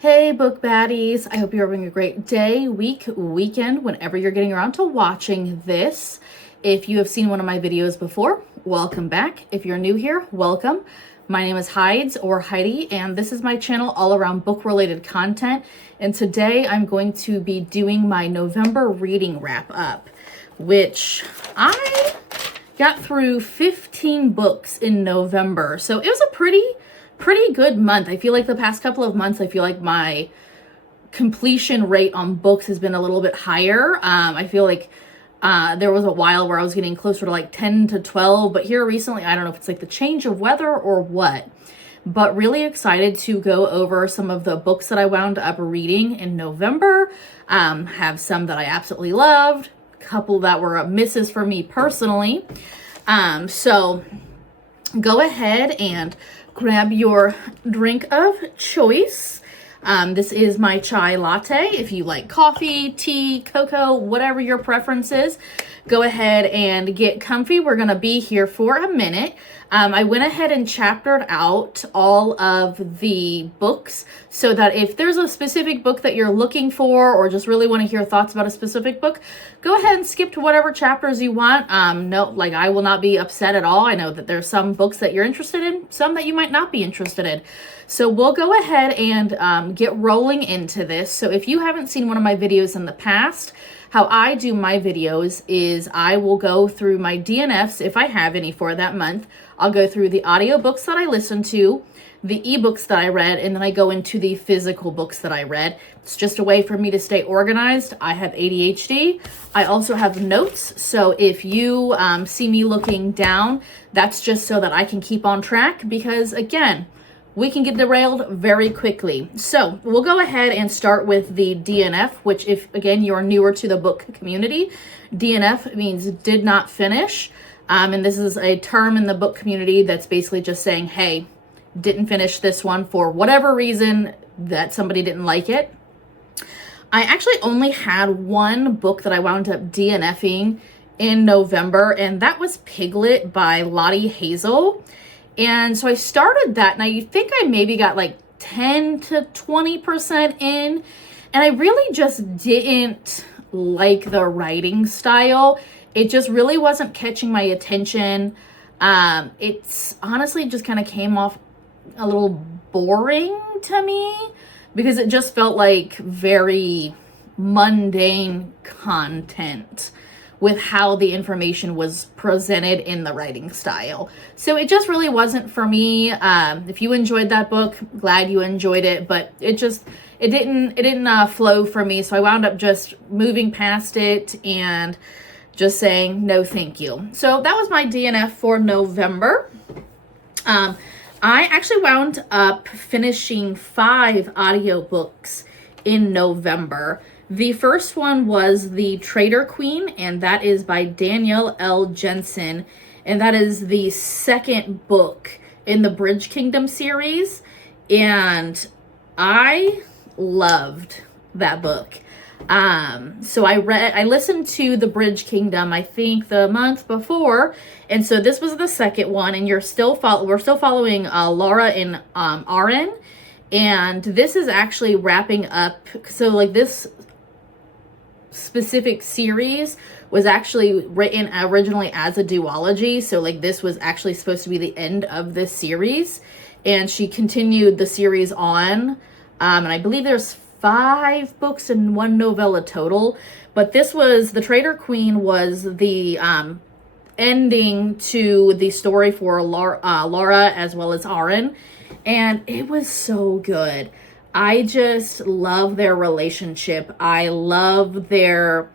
Hey book baddies, I hope you're having a great day, week, weekend, whenever you're getting around to watching this. If you have seen one of my videos before, welcome back. If you're new here, welcome. My name is Hides or Heidi, and this is my channel all around book related content. And today I'm going to be doing my November reading wrap up, which I got through 15 books in November. So it was a pretty good month. I feel like the past couple of months, I feel like my completion rate on books has been a little bit higher. I feel like there was a while where I was getting closer to like 10 to 12, but here recently, I don't know if it's like the change of weather or what, but really excited to go over some of the books that I wound up reading in November. Have some that I absolutely loved, a couple that were misses for me personally. So go ahead and grab your drink of choice. This is my chai latte. If you like coffee, tea, cocoa, whatever your preference is, go ahead and get comfy. We're going to be here for a minute. I went ahead and chaptered out all of the books so that if there's a specific book that you're looking for or just really want to hear thoughts about a specific book, go ahead and skip to whatever chapters you want. No, like I will not be upset at all. I know that there's some books that you're interested in, some that you might not be interested in. So we'll go ahead and get rolling into this. So if you haven't seen one of my videos in the past, how I do my videos is I will go through my DNFs, if I have any for that month. I'll go through the audiobooks that I listened to, the ebooks that I read, and then I go into the physical books that I read. It's just a way for me to stay organized. I have ADHD. I also have notes. So if you see me looking down, that's just so that I can keep on track because, again, we can get derailed very quickly. So we'll go ahead and start with the DNF, which if, again, you're newer to the book community, DNF means did not finish. And this is a term in the book community that's basically just saying, hey, didn't finish this one for whatever reason that somebody didn't like it. I actually only had one book that I wound up DNFing in November, and that was Piglet by Lottie Hazelwood. And so I started that, and I think I maybe got like 10 to 20% in, and I really just didn't like the writing style. It just really wasn't catching my attention. It's honestly just kind of came off a little boring to me because it just felt like very mundane content with how the information was presented in the writing style. So it just really wasn't for me. If you enjoyed that book, glad you enjoyed it, but it didn't flow for me. So I wound up just moving past it and just saying no thank you. So that was my DNF for November. I actually wound up finishing 5 audiobooks in November. The first one was The Traitor Queen, and that is by Danielle L. Jensen, and that is the second book in the Bridge Kingdom series, and I loved that book. So I listened to The Bridge Kingdom, I think the month before, and so this was the second one, and we're still following Laura and Aaron, and this is actually wrapping up. So like this specific series was actually written originally as a duology, so like this was actually supposed to be the end of this series, and she continued the series on, and I believe there's 5 books and 1 novella total, but this was The Traitor Queen was the ending to the story for Laura as well as Aaron, and it was so good. I just love their relationship. I love their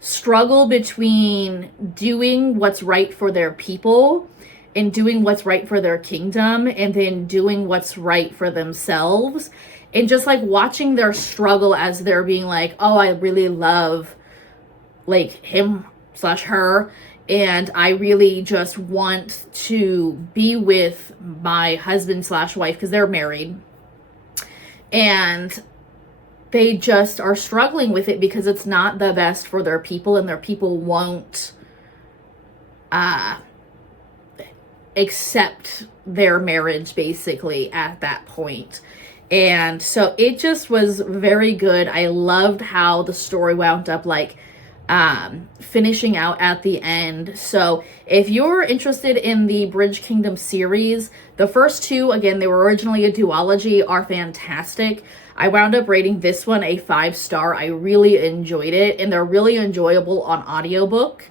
struggle between doing what's right for their people and doing what's right for their kingdom and then doing what's right for themselves. And just like watching their struggle as they're being like, oh, I really love like him/her. And I really just want to be with my husband/wife because they're married. And they just are struggling with it because it's not the best for their people, and their people won't accept their marriage basically at that point. And so it just was very good. I loved how the story wound up, like, finishing out at the end. So if you're interested in the Bridge Kingdom series, the first two, again, they were originally a duology, are fantastic. I wound up rating this one a 5-star. I really enjoyed it, and they're really enjoyable on audiobook.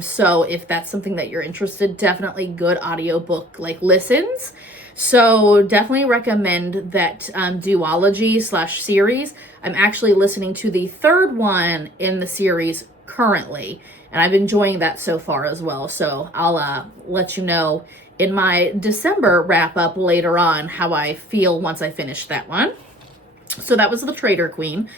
So if that's something that you're interested, definitely good audiobook like listens. So definitely recommend that duology / series. I'm actually listening to the third one in the series currently, and I'm enjoying that so far as well. So I'll let you know in my December wrap up later on how I feel once I finish that one. So that was The Traitor Queen.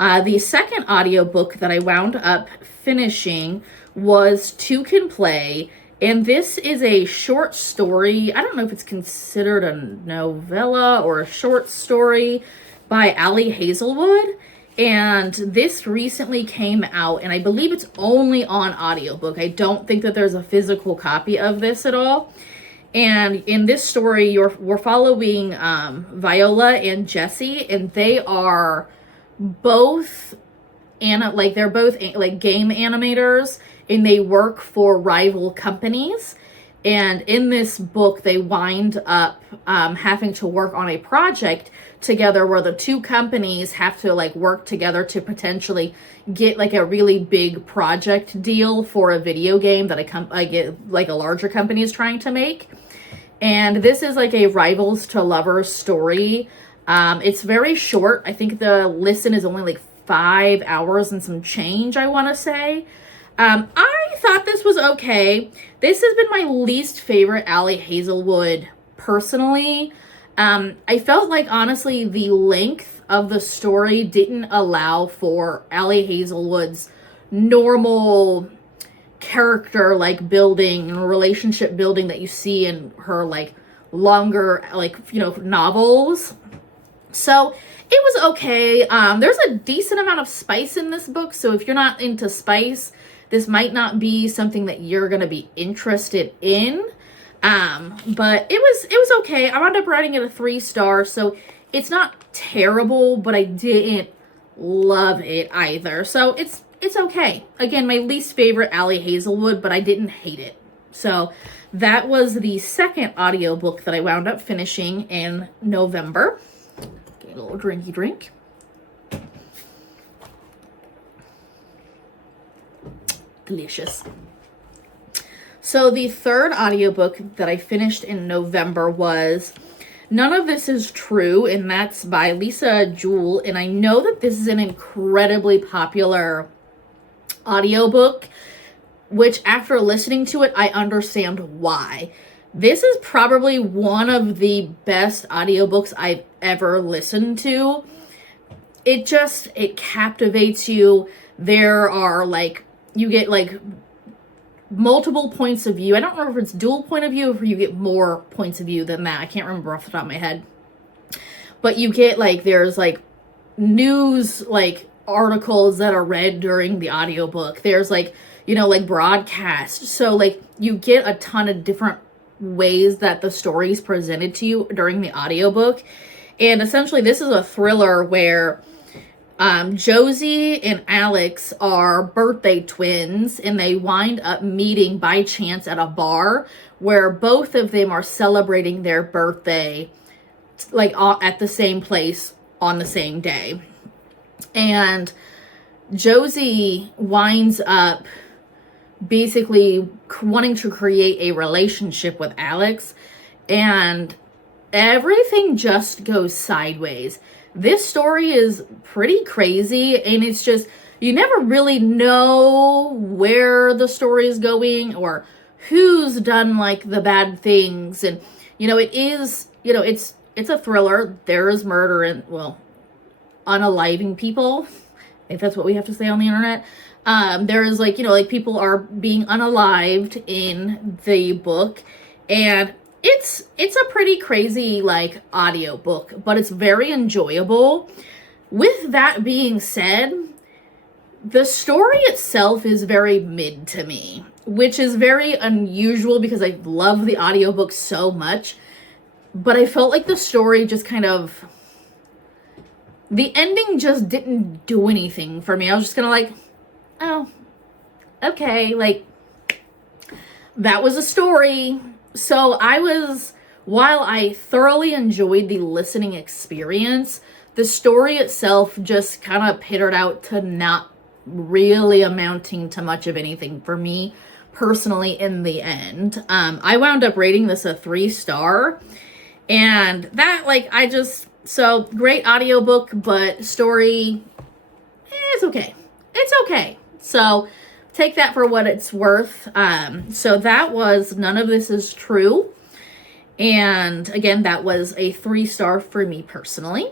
The second audiobook that I wound up finishing was Two Can Play. And this is a short story. I don't know if it's considered a novella or a short story by Ali Hazelwood. And this recently came out, and I believe it's only on audiobook. I don't think that there's a physical copy of this at all. And in this story, we're following Viola and Jesse, and they are both they're both like game animators, and they work for rival companies. And in this book, they wind up having to work on a project together where the two companies have to like work together to potentially get like a really big project deal for a video game that a larger company is trying to make. And this is like a rivals to lovers story. It's very short. I think the listen is only like 5 hours and some change, I want to say. I thought this was okay. This has been my least favorite Ali Hazelwood personally. I felt like, honestly, the length of the story didn't allow for Ali Hazelwood's normal character like building and relationship building that you see in her like longer novels. So it was okay. There's a decent amount of spice in this book, so if you're not into spice, this might not be something that you're gonna be interested in. But it was okay. I wound up writing it a 3-star, so it's not terrible, but I didn't love it either. So it's okay. Again, my least favorite Ali Hazelwood, but I didn't hate it. So that was the second audiobook that I wound up finishing in November. Get a little drinky drink. Delicious. So the third audiobook that I finished in November was None of This Is True, and that's by Lisa Jewell. And I know that this is an incredibly popular audiobook, which after listening to it, I understand why. This is probably one of the best audiobooks I've ever listened to. It captivates you. There are you get multiple points of view. I don't remember if it's dual point of view or if you get more points of view than that. I can't remember off the top of my head. But you get there's news articles that are read during the audiobook. There's broadcast. So you get a ton of different ways that the story is presented to you during the audiobook. And essentially this is a thriller where Josie and Alex are birthday twins, and they wind up meeting by chance at a bar where both of them are celebrating their birthday at the same place on the same day. And Josie winds up basically wanting to create a relationship with Alex, and everything just goes sideways. This story is pretty crazy, and it's just, you never really know where the story is going or who's done the bad things. And, it is, it's a thriller. There is murder and, unaliving people, if that's what we have to say on the internet. There is people are being unalived in the book, and it's a pretty crazy audiobook, but it's very enjoyable. With that being said, the story itself is very mid to me, which is very unusual because I love the audiobook so much. But I felt like the story just kind of the ending just didn't do anything for me. I was just kind of like, oh, okay, like, that was a story. So while I thoroughly enjoyed the listening experience, the story itself just kind of petered out to not really amounting to much of anything for me personally in the end. I wound up rating this a 3-star, and that, like, so great audiobook, but story, it's okay. It's okay. So take that for what it's worth. So that was None of This Is True. And again, that was a 3-star for me personally.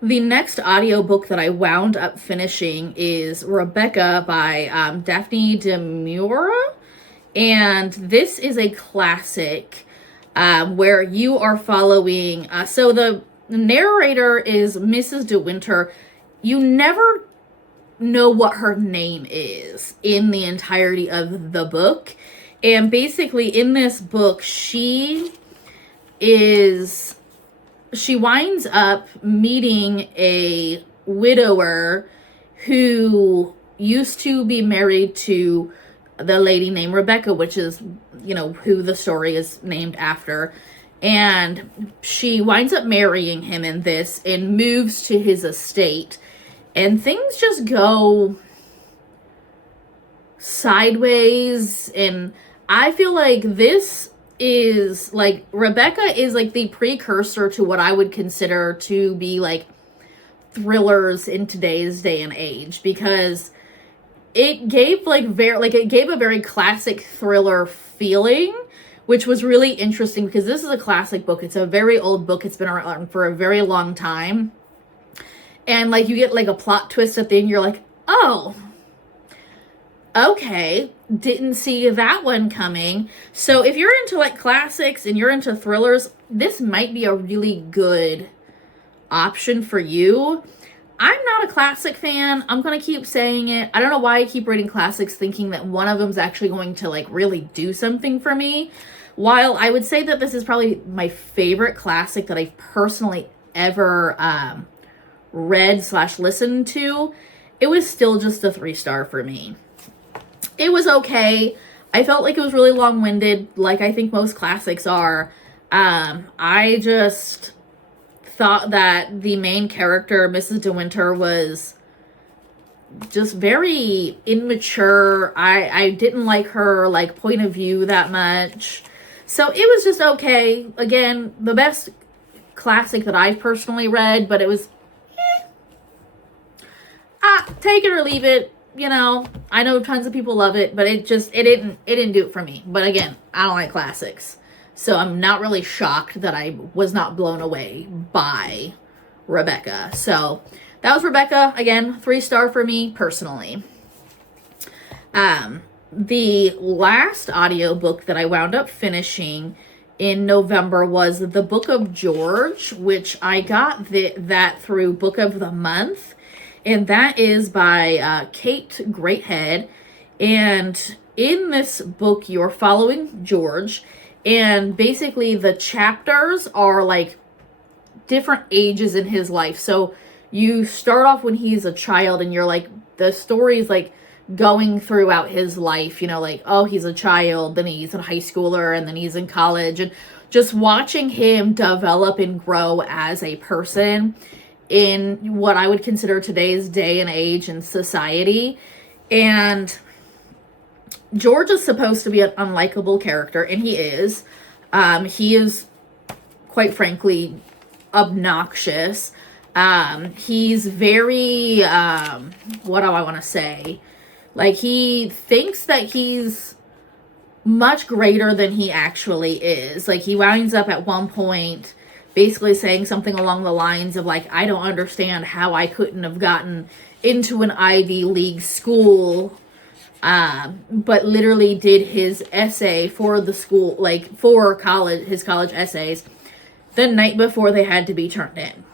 The next audiobook that I wound up finishing is Rebecca by Daphne Demura. And this is a classic where you are following... so the narrator is Mrs. De Winter. You never know what her name is in the entirety of the book. And basically in this book, she winds up meeting a widower who used to be married to the lady named Rebecca, which is, you know, who the story is named after. And she winds up marrying him in this and moves to his estate. And things just go sideways. And I feel like this is, like, Rebecca is, like, the precursor to what I would consider to be, like, thrillers in today's day and age. Because it gave, like, it gave a very classic thriller feeling, which was really interesting because this is a classic book. It's a very old book. It's been around for a very long time. And, like, you get, like, a plot twist at the end. You're like, oh, okay, didn't see that one coming. So if you're into, like, classics and you're into thrillers, this might be a really good option for you. I'm not a classic fan. I'm going to keep saying it. I don't know why I keep reading classics thinking that one of them is actually going to, like, really do something for me. While I would say that this is probably my favorite classic that I've personally ever read/listened to, it was still just a 3-star for me. It was okay. I felt like it was really long-winded, like I think most classics are. I just thought that the main character, Mrs. De Winter, was just very immature. I didn't like her, like, point of view that much. So it was just okay. Again, the best classic that I've personally read, but it was, take it or leave it. You know, I know tons of people love it, but it didn't do it for me. But again, I don't like classics. So I'm not really shocked that I was not blown away by Rebecca. So that was Rebecca. Again, 3-star for me personally. The last audiobook that I wound up finishing in November was The Book of George, which I got that through Book of the Month. And that is by Kate Greathead. And in this book, you're following George. And basically the chapters are, like, different ages in his life. So you start off when he's a child and you're, like, the story's, like, going throughout his life. You know, like, oh, he's a child, then he's a high schooler, and then he's in college. And just watching him develop and grow as a person in what I would consider today's day and age and society. And George is supposed to be an unlikable character, and he is. He is, quite frankly, obnoxious. He's very, what do I want to say? Like, he thinks that he's much greater than he actually is. Like, he winds up at one point basically saying something along the lines of, like, I don't understand how I couldn't have gotten into an Ivy League school, but literally did his essay for the school, like, for college, his college essays, the night before they had to be turned in.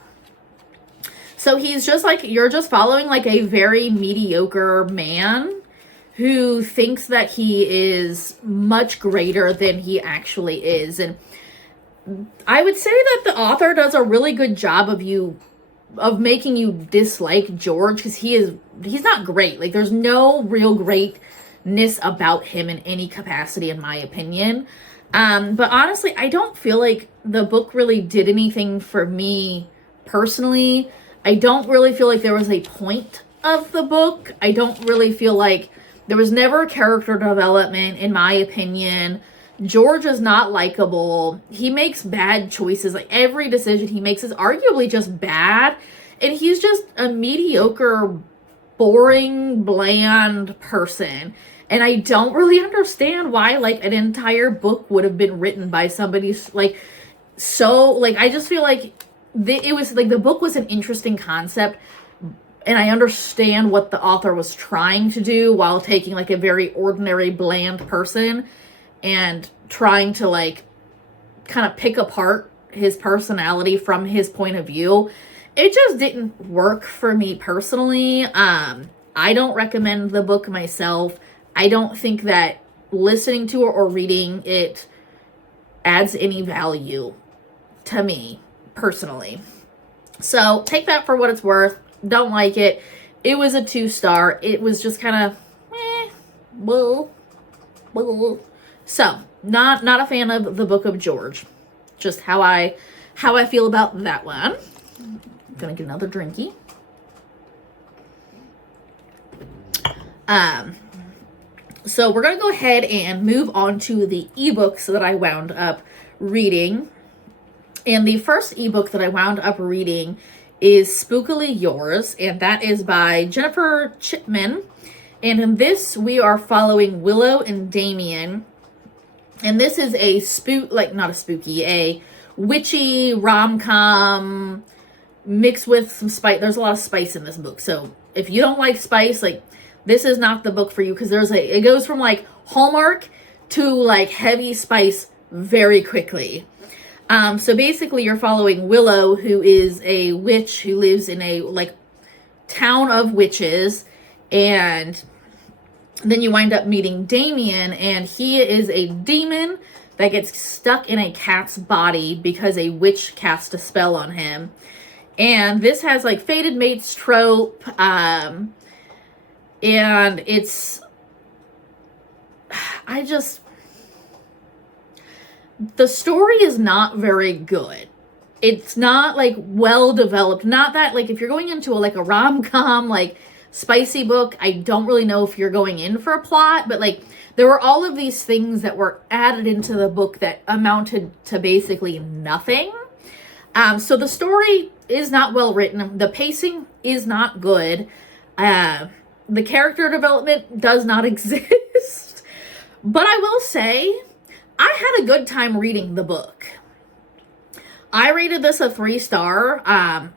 So he's just like, you're just following, like, a very mediocre man who thinks that he is much greater than he actually is. And I would say that the author does a really good job of you making you dislike George, because he's not great. Like, there's no real greatness about him in any capacity, in my opinion. But honestly, I don't feel like the book really did anything for me personally. I don't really feel like there was a point of the book. I don't really feel like there was never character development, in my opinion. George is not likable. He makes bad choices. Like, every decision he makes is arguably just bad. And he's just a mediocre, boring, bland person. And I don't really understand why, like, an entire book would have been written by somebody, like, so, like, I just feel like it was, like, the book was an interesting concept. And I understand what the author was trying to do while taking, like, a very ordinary, bland person and trying to, like, kind of pick apart his personality from his point of view. It just didn't work for me personally. I don't recommend the book myself. I don't think that listening to it or reading it adds any value to me personally. So take that for what it's worth. Don't like it. It was a 2-star. It was just kind of well. So not a fan of the Book of George. Just how I feel about that one. I'm gonna get another drinky. So we're gonna go ahead and move on to the ebooks that I wound up reading. And the first ebook that I wound up reading is Spookily Yours, and that is by Jennifer Chipman. And in this, we are following Willow and Damien. And this is a a witchy rom-com mixed with some spice. There's a lot of spice in this book. So if you don't like spice, like, this is not the book for you, because it goes from, like, Hallmark to, like, heavy spice very quickly. So basically you're following Willow, who is a witch who lives in a, like, town of witches, and then you wind up meeting Damien, and he is a demon that gets stuck in a cat's body because a witch cast a spell on him. And this has, like, fated mates trope, and it's, the story is not very good. It's not, like, well developed. Not that, like, if you're going into a rom-com, like, spicy book, I don't really know if you're going in for a plot, but, like, there were all of these things that were added into the book that amounted to basically nothing. So the story is not well written. The pacing is not good. The character development does not exist. But I will say, I had a good time reading the book. I rated this a 3-star,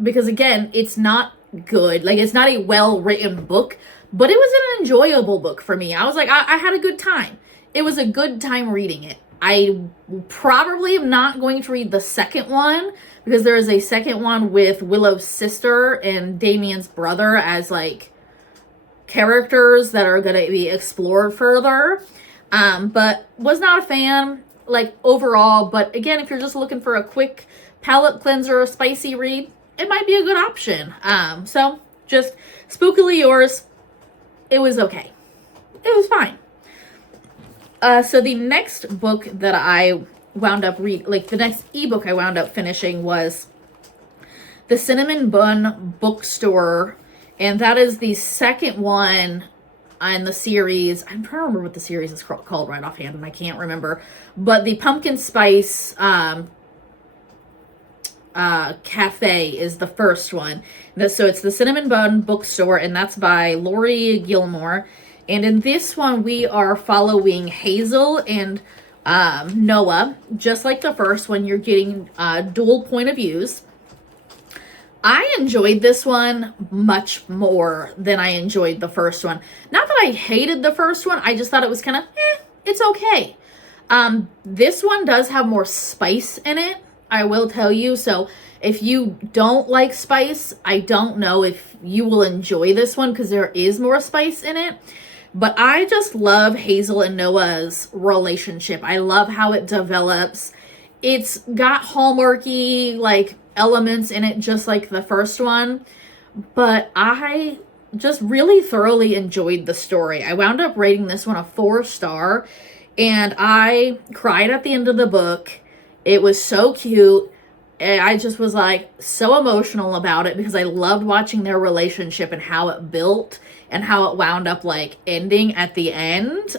because, again, it's not good. Like, it's not a well-written book, but it was an enjoyable book for me. I was like, I had a good time. It was a good time reading it. I probably am not going to read the second one, because there is a second one with Willow's sister and Damien's brother as, like, characters that are going to be explored further. But was not a fan, like, overall. But again, if you're just looking for a quick palate cleanser or spicy read, it might be a good option. So just Spookily Yours. It was okay. It was fine. So the next book that I wound up the next ebook I wound up finishing was The Cinnamon Bun Bookstore. And that is the second one in the series. I'm trying to remember what the series is called right offhand, and I can't remember. But the Pumpkin Spice Cafe is the first one. So it's the Cinnamon Bun Bookstore, and that's by Laurie Gilmore. And in this one, we are following Hazell and Noah. Just like the first one, you're getting dual point of views. I enjoyed this one much more than I enjoyed the first one. Not that I hated the first one, I just thought it was kind of, it's okay. This one does have more spice in it, I will tell you. So if you don't like spice, I don't know if you will enjoy this one, because there is more spice in it. But I just love Hazell and Noah's relationship. I love how it develops. It's got Hallmarky, like, elements in it just like the first one, but I just really thoroughly enjoyed the story. I wound up rating this one a 4-star, and I cried at the end of the book. It was so cute. And I just was like so emotional about it because I loved watching their relationship and how it built and how it wound up like ending at the end.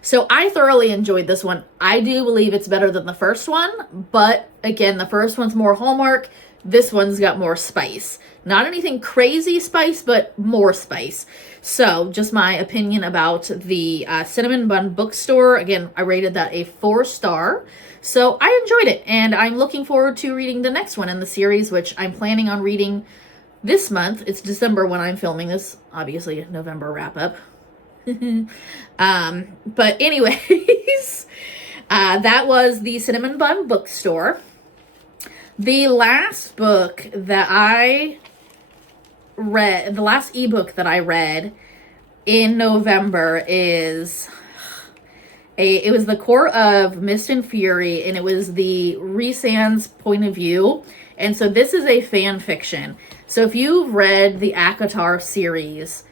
So I thoroughly enjoyed this one. I do believe it's better than the first one, but again, the first one's more Hallmark. This one's got more spice. Not anything crazy spice, but more spice. So just my opinion about the Cinnamon Bun Bookstore. Again, I rated that a 4-star. So I enjoyed it, and I'm looking forward to reading the next one in the series, which I'm planning on reading this month. It's December when I'm filming this. Obviously, November wrap-up. But anyways, that was the Cinnamon Bun Bookstore. The last book that I read, the last ebook that I read in November is it was The Court of Mist and Fury, and it was the Rhysand's point of view. And so this is a fan fiction. So if you've read the ACOTAR series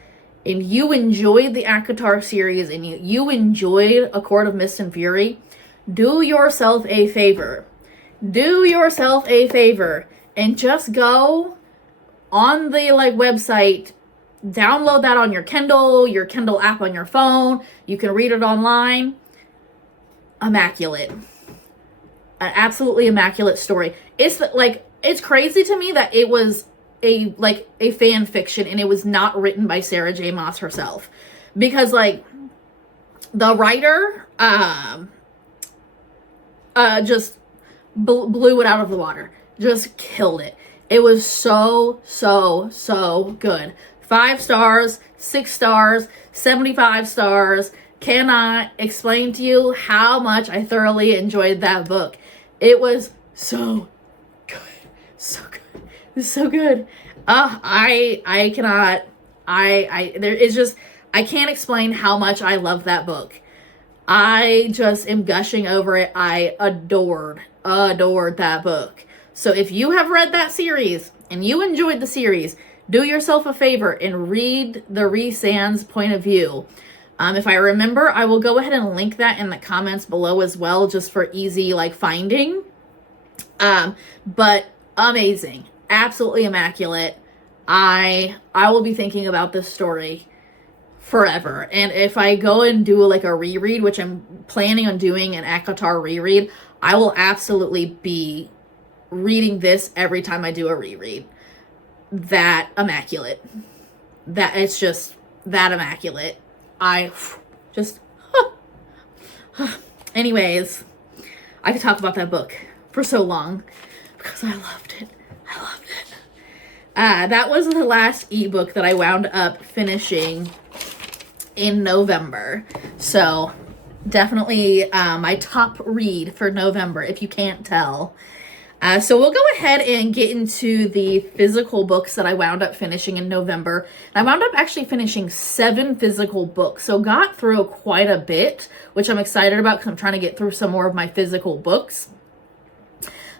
and you enjoyed the ACOTAR series and you enjoyed A Court of Mist and Fury, do yourself a favor. Do yourself a favor and just go on the website, download that on your Kindle app on your phone. You can read it online. Immaculate. An absolutely immaculate story. It's crazy to me that it was a fan fiction and it was not written by Sarah J. Maas herself, because the writer just blew it out of the water, just killed it. It was so good. 5 stars, 6 stars, 75 stars. Cannot explain to you how much I thoroughly enjoyed that book. It was so good. So good. It was so good. I cannot, there is just, I can't explain how much I love that book. I just am gushing over it. I adored that book. So if you have read that series and you enjoyed the series, do yourself a favor and read the Rhysand's point of view. If I remember, I will go ahead and link that in the comments below as well, just for easy finding. But amazing, absolutely immaculate. I will be thinking about this story forever. And if I go and do a reread, which I'm planning on doing an ACOTAR reread, I will absolutely be reading this every time I do a reread. That immaculate. That it's just that immaculate. I just, anyways, I could talk about that book for so long because I loved it. That was the last ebook that I wound up finishing in November. So definitely my top read for November, if you can't tell. So we'll go ahead and get into the physical books that I wound up finishing in November. And I wound up actually finishing 7 physical books. So got through quite a bit, which I'm excited about because I'm trying to get through some more of my physical books.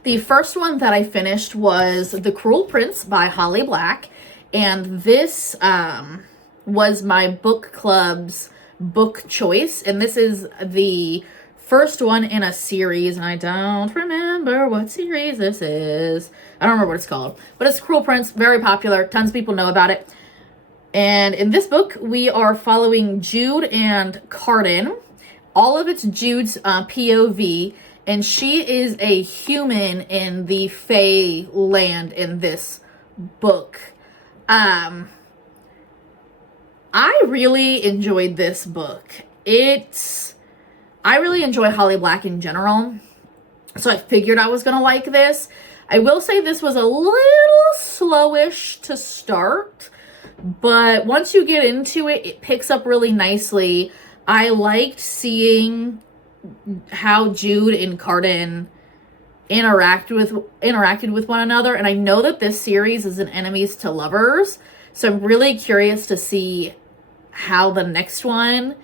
The first one that I finished was The Cruel Prince by Holly Black. And this was my book club's book choice. And this is the first one in a series, and I don't remember what series this is. I don't remember what it's called, but it's Cruel Prince, very popular. Tons of people know about it. And in this book, we are following Jude and Carden. All of it's Jude's POV, and she is a human in the Fae land in this book. I really enjoyed this book. I really enjoy Holly Black in general, so I figured I was going to like this. I will say this was a little slowish to start, but once you get into it, it picks up really nicely. I liked seeing how Jude and Carden interacted with one another, and I know that this series is an enemies to lovers, so I'm really curious to see how the next one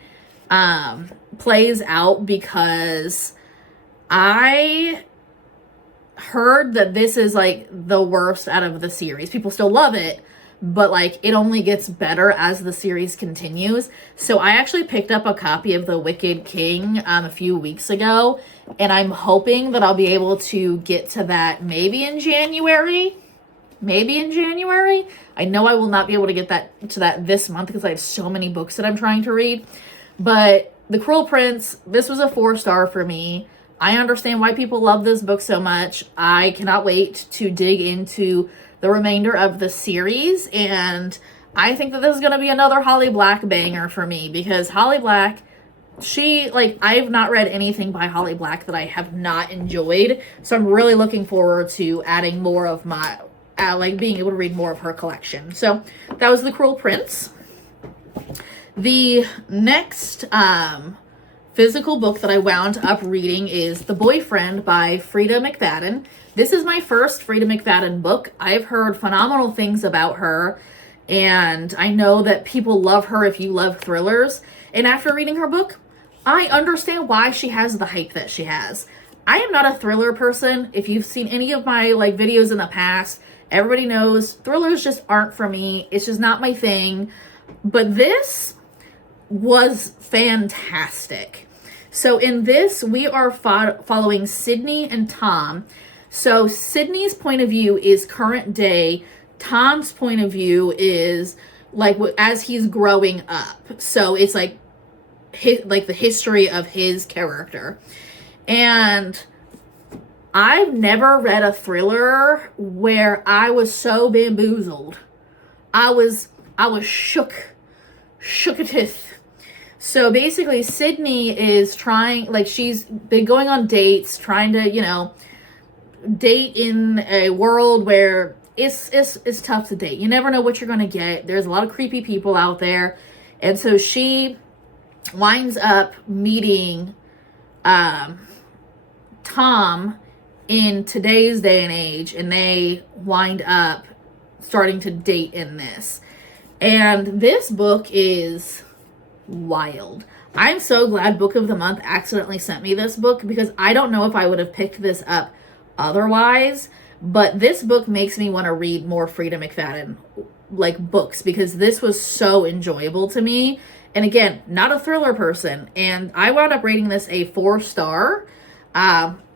plays out, because I heard that this is like the worst out of the series. People still love it, but like it only gets better as the series continues. So I actually picked up a copy of The Wicked King a few weeks ago, and I'm hoping that I'll be able to get to that maybe in January. I know I will not be able to get to that this month because I have so many books that I'm trying to read. But The Cruel Prince, this was a 4-star for me. I understand why people love this book so much. I cannot wait to dig into the remainder of the series, and I think that this is going to be another Holly Black banger for me, because Holly Black, I've not read anything by Holly Black that I have not enjoyed, so I'm really looking forward to adding more of my, being able to read more of her collection. So that was The Cruel Prince. The next physical book that I wound up reading is The Boyfriend by Frida McFadden. This is my first Frida McFadden book. I've heard phenomenal things about her, and I know that people love her if you love thrillers. And after reading her book, I understand why she has the hype that she has. I am not a thriller person. If you've seen any of my videos in the past, everybody knows thrillers just aren't for me. It's just not my thing. But this was fantastic. So in this, we are following Sydney and Tom. So Sydney's point of view is current day. Tom's point of view is as he's growing up. So it's the history of his character. And I've never read a thriller where I was so bamboozled. I was shooketh. So basically, Sydney is trying, she's been going on dates, trying to, date in a world where it's tough to date. You never know what you're going to get. There's a lot of creepy people out there. And so she winds up meeting Tom in today's day and age, and they wind up starting to date in this. And this book is wild. I'm so glad Book of the Month accidentally sent me this book, because I don't know if I would have picked this up otherwise, but this book makes me want to read more Frida McFadden books, because this was so enjoyable to me. And again, not a thriller person, and I wound up rating this a 4-star.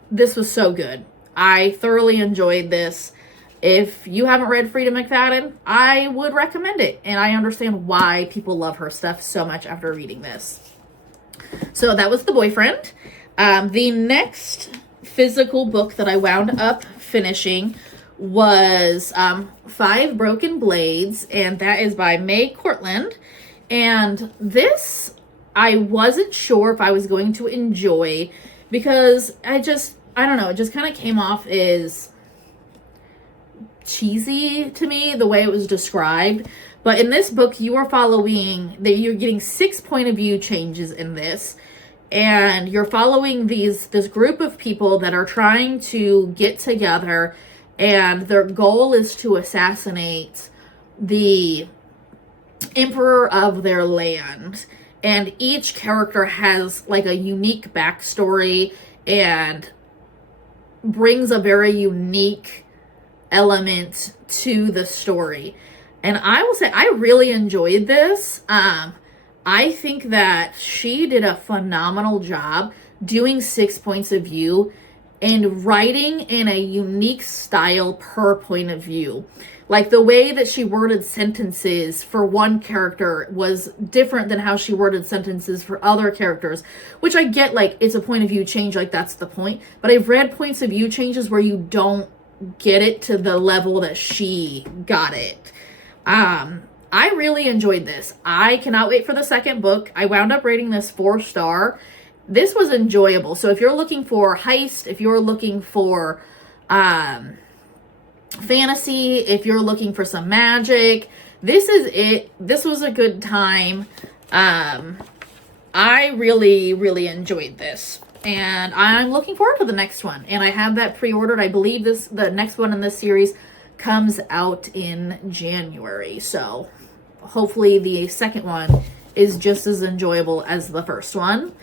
This was so good. I thoroughly enjoyed this. If you haven't read Frida McFadden, I would recommend it. And I understand why people love her stuff so much after reading this. So that was The Boyfriend. The next physical book that I wound up finishing was 5 Broken Blades. And that is by May Corland. And this, I wasn't sure if I was going to enjoy, because I don't know, it just kind of came off as cheesy to me, the way it was described. But in this book, you're getting 6 point of view changes in this, and you're following this group of people that are trying to get together, and their goal is to assassinate the emperor of their land. And each character has a unique backstory and brings a very unique element to the story. And I will say I really enjoyed this. I think that she did a phenomenal job doing 6 points of view and writing in a unique style per point of view. The way that she worded sentences for one character was different than how she worded sentences for other characters, which I get, it's a point of view change, that's the point. But I've read points of view changes where you don't get it to the level that she got it. I really enjoyed this. I cannot wait for the second book. I wound up rating this 4-star. This was enjoyable. So if you're looking for heist, if you're looking for fantasy, if you're looking for some magic, this is it. This was a good time. I really, really enjoyed this. And I'm looking forward to the next one. And I have that pre-ordered. I believe the next one in this series comes out in January. So hopefully the second one is just as enjoyable as the first one.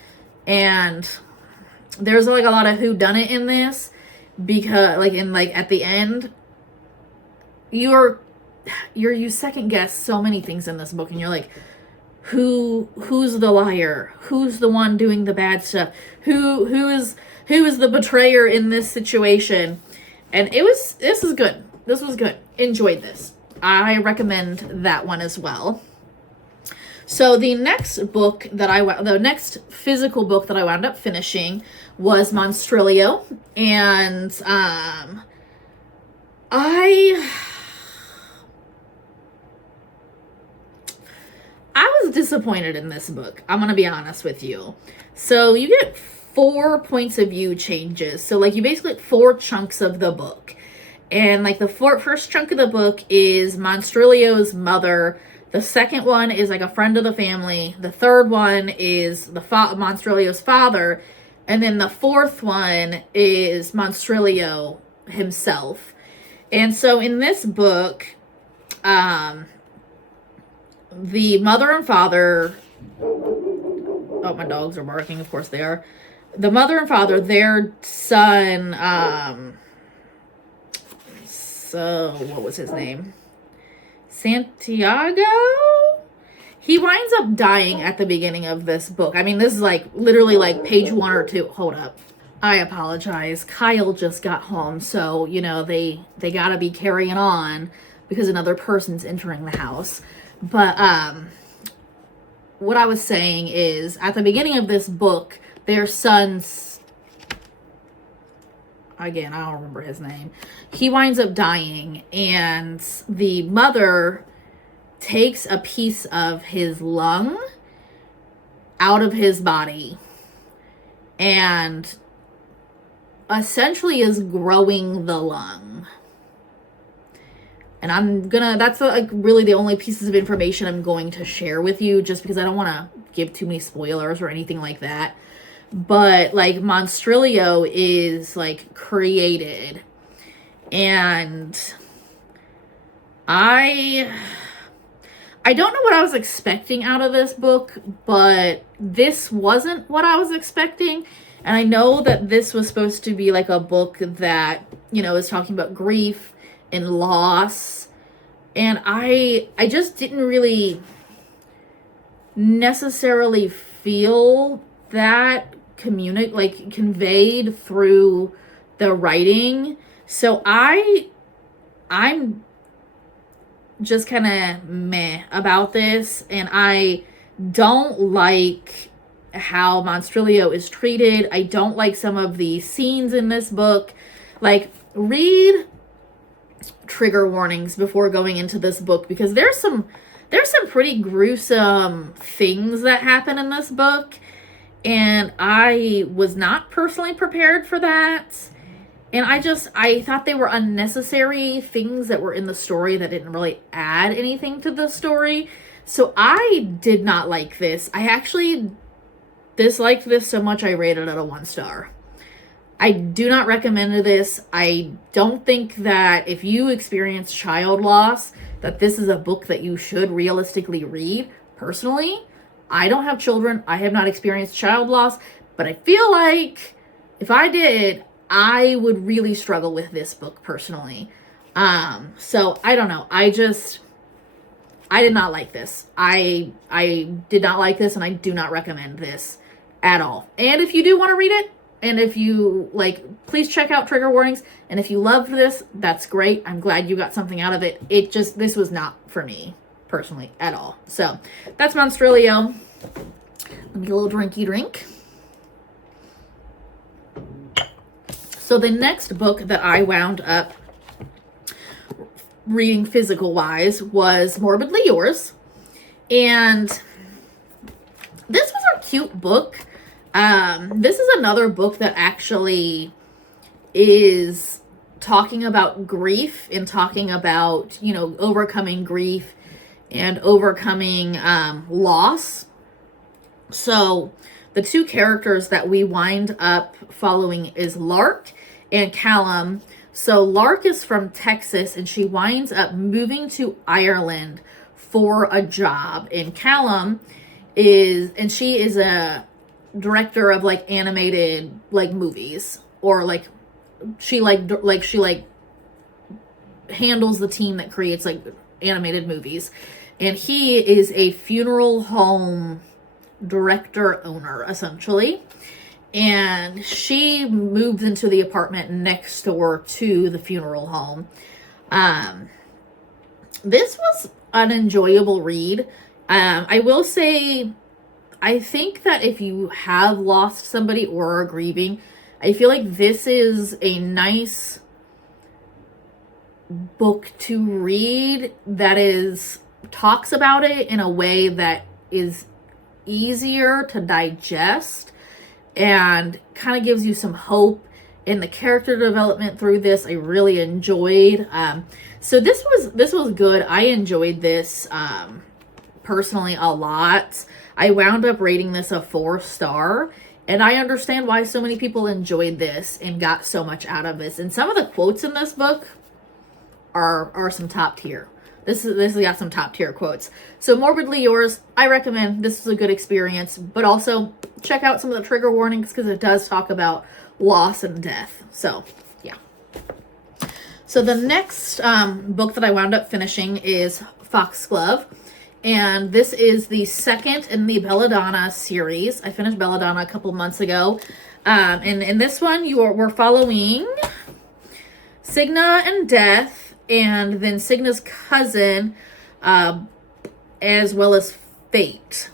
And there's a lot of whodunit in this. because like at the end, you second guess so many things in this book, and you're like, who's the liar? Who's the one doing the bad stuff? Who is the betrayer in this situation? And this is good. This was good. Enjoyed this. I recommend that one as well. So the next physical book that I wound up finishing was Monstrilio, and I was disappointed in this book. I'm gonna be honest with you. So you get 4 points of view changes. So like you basically get 4 chunks of the book. And like the first chunk of the book is Monstrilio's mother. The second one is like a friend of the family. The third one is Monstrilio's father. And then the fourth one is Monstrilio himself. And so in this book, the mother and father, oh, my dogs are barking, of course they are. The mother and father, their son, so what was his name? Santiago? He winds up dying at the beginning of this book. I mean, this is like literally like page 1 or 2. Hold up. I apologize. Kyle just got home, so, you know, they gotta be carrying on because another person's entering the house. But what I was saying is, at the beginning of this book, their son's, again, I don't remember his name, he winds up dying, and the mother takes a piece of his lung out of his body and essentially is growing the lung. And that's like really the only pieces of information I'm going to share with you, just because I don't want to give too many spoilers or anything like that. But like Monstrilio is like created, and I don't know what I was expecting out of this book, but this wasn't what I was expecting. And I know that this was supposed to be like a book that, you know, is talking about grief and loss. And I just didn't really necessarily feel that conveyed through the writing. So I'm just kind of meh about this, and I don't like how Monstrilio is treated. I don't like some of the scenes in this book. Like, read trigger warnings before going into this book, because there's some pretty gruesome things that happen in this book, and I was not personally prepared for that. And I thought they were unnecessary things that were in the story that didn't really add anything to the story. So I did not like this. I actually disliked this so much I rated it a 1 star. I do not recommend this. I don't think that if you experience child loss, that this is a book that you should realistically read. Personally, I don't have children. I have not experienced child loss, but I feel like if I did, I would really struggle with this book personally. So I don't know. I did not like this. I did not like this, and I do not recommend this at all. And if you do want to read it, and if you like, please check out trigger warnings. And if you loved this, that's great. I'm glad you got something out of it. This was not for me personally at all. So that's Monstrilio. Let me get a little drinky drink. So the next book that I wound up reading physical-wise was Morbidly Yours. And this was a cute book. This is another book that actually is talking about grief and talking about, you know, overcoming grief and overcoming loss. So the 2 characters that we wind up following is Lark and Callum. So Lark is from Texas, and she winds up moving to Ireland for a job. And Callum she is a director of like animated like movies, or like she handles the team that creates like animated movies, and he is a funeral home director owner essentially, and she moves into the apartment next door to the funeral home. This was an enjoyable read. I will say, I think that if you have lost somebody or are grieving, I feel like this is a nice book to read that talks about it in a way that is easier to digest and kind of gives you some hope. In the character development through this, I really enjoyed. So this was good. I enjoyed this personally a lot. I wound up rating this a 4-star, and I understand why so many people enjoyed this and got so much out of this. And some of the quotes in this book are some top tier. This has got some top tier quotes. So Morbidly Yours, I recommend. This is a good experience, but also check out some of the trigger warnings because it does talk about loss and death. So yeah. So the next book that I wound up finishing is Foxglove, and this is the second in the Belladonna series. I finished Belladonna a couple months ago, and in this one we're following Signa and Death, and then Signa's cousin, as well as Fate.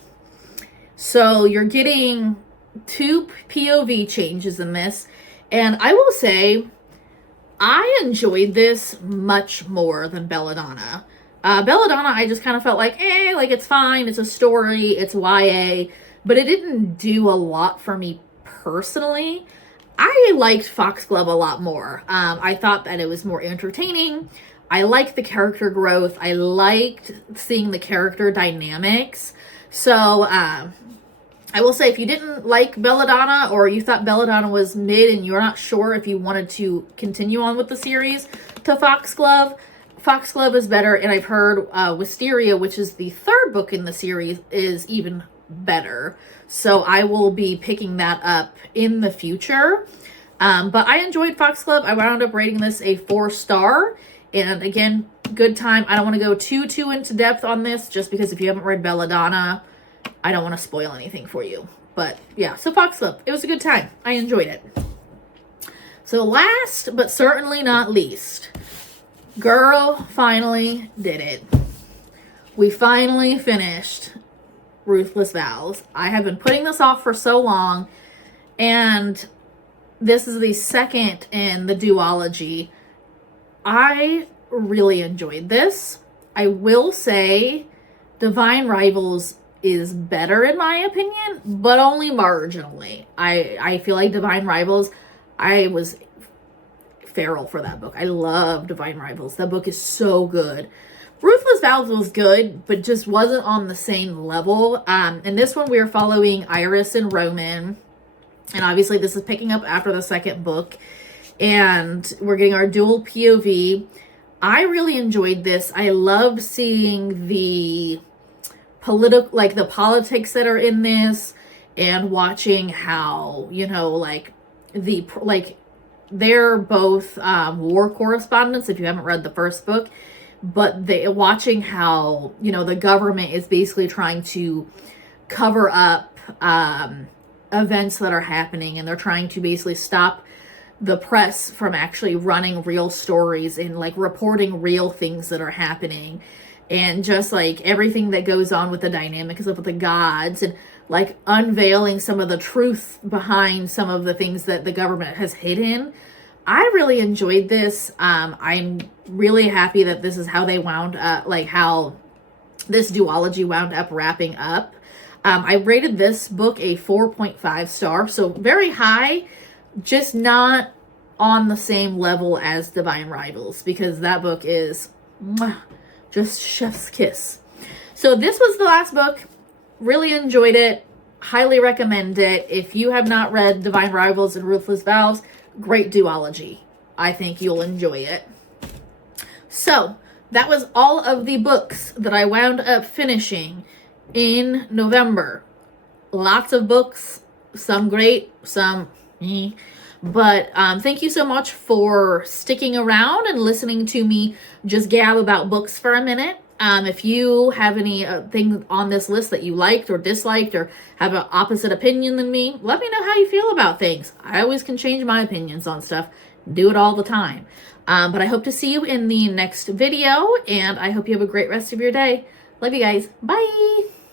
So you're getting 2 POV changes in this, and I will say I enjoyed this much more than Belladonna. Belladonna, I just kind of felt like, like it's fine, it's a story, it's YA, but it didn't do a lot for me personally. I liked Foxglove a lot more. I thought that it was more entertaining. I liked the character growth. I liked seeing the character dynamics. So, I will say, if you didn't like Belladonna, or you thought Belladonna was mid and you're not sure if you wanted to continue on with the series to Foxglove, Foxglove is better. And I've heard Wisteria, which is the 3rd book in the series, is even better. So I will be picking that up in the future. But I enjoyed Foxglove. I wound up rating this a 4-star. And again, good time. I don't want to go too into depth on this, just because if you haven't read Belladonna, I don't want to spoil anything for you. But yeah, so Foxglove, it was a good time. I enjoyed it. So last but certainly not least, girl finally did it. We finally finished Ruthless Vows. I have been putting this off for so long, and this is the second in the duology. I really enjoyed this. I will say Divine Rivals is better in my opinion, but only marginally. I feel like Divine Rivals, I was feral for that book. I love Divine Rivals. That book is so good. Ruthless Vows was good, but just wasn't on the same level. In this one, we are following Iris and Roman, and obviously this is picking up after the second book, and we're getting our dual POV. I really enjoyed this. I loved seeing the the politics that are in this, and watching how, they're both war correspondents, if you haven't read the first book, but watching how, the government is basically trying to cover up events that are happening, and they're trying to basically stop the press from actually running real stories and reporting real things that are happening. And just everything that goes on with the dynamics of the gods, and unveiling some of the truth behind some of the things that the government has hidden. I really enjoyed this. I'm really happy that this is how they wound up, how this duology wound up wrapping up. I rated this book a 4.5 star, so very high, just not on the same level as Divine Rivals, because that book is just chef's kiss. So this was the last book. Really enjoyed it. Highly recommend it. If you have not read Divine Rivals and Ruthless Vows, great duology. I think you'll enjoy it. So that was all of the books that I wound up finishing in November. Lots of books, some great, some But thank you so much for sticking around and listening to me just gab about books for a minute. If you have any thing on this list that you liked or disliked or have an opposite opinion than me, let me know how you feel about things. I always can change my opinions on stuff. Do it all the time. But I hope to see you in the next video, and I hope you have a great rest of your day. Love you guys. Bye!